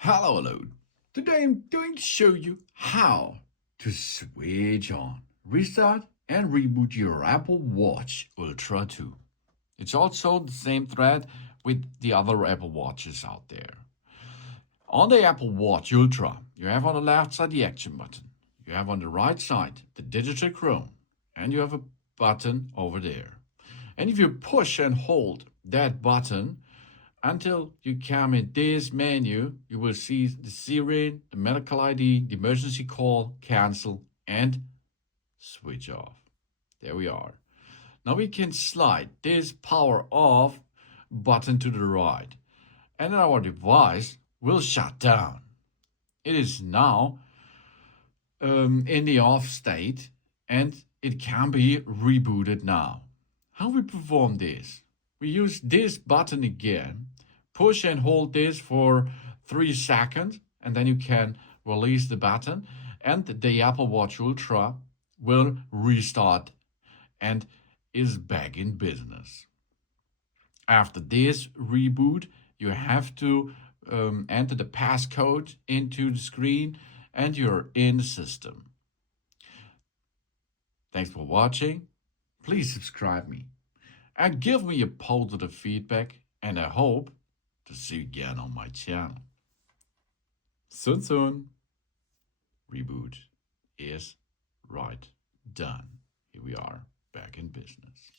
Hello. Today I'm going to show you how to switch on, restart, and reboot your Apple Watch Ultra 2. It's also the same thread with the other Apple Watches out there. On the Apple Watch Ultra, you have on the left side the action button. You have on the right side the digital chrono, and you have a button over there. And if you push and hold that button, until you come in this menu, you will see the siren, the medical ID, the emergency call, cancel, and switch off. There we are. Now we can slide this power off button to the right, and our device will shut down. It is now in the off state, and it can be rebooted now. How we perform this? We use this button again, push and hold this for 3 seconds, and then you can release the button, and the Apple Watch Ultra will restart and is back in business. After this reboot, you have to enter the passcode into the screen, and you're in the system. Thanks for watching. Please subscribe me and give me a positive feedback, and I hope to see you again on my channel. Soon. Reboot is right done. Here we are back in business.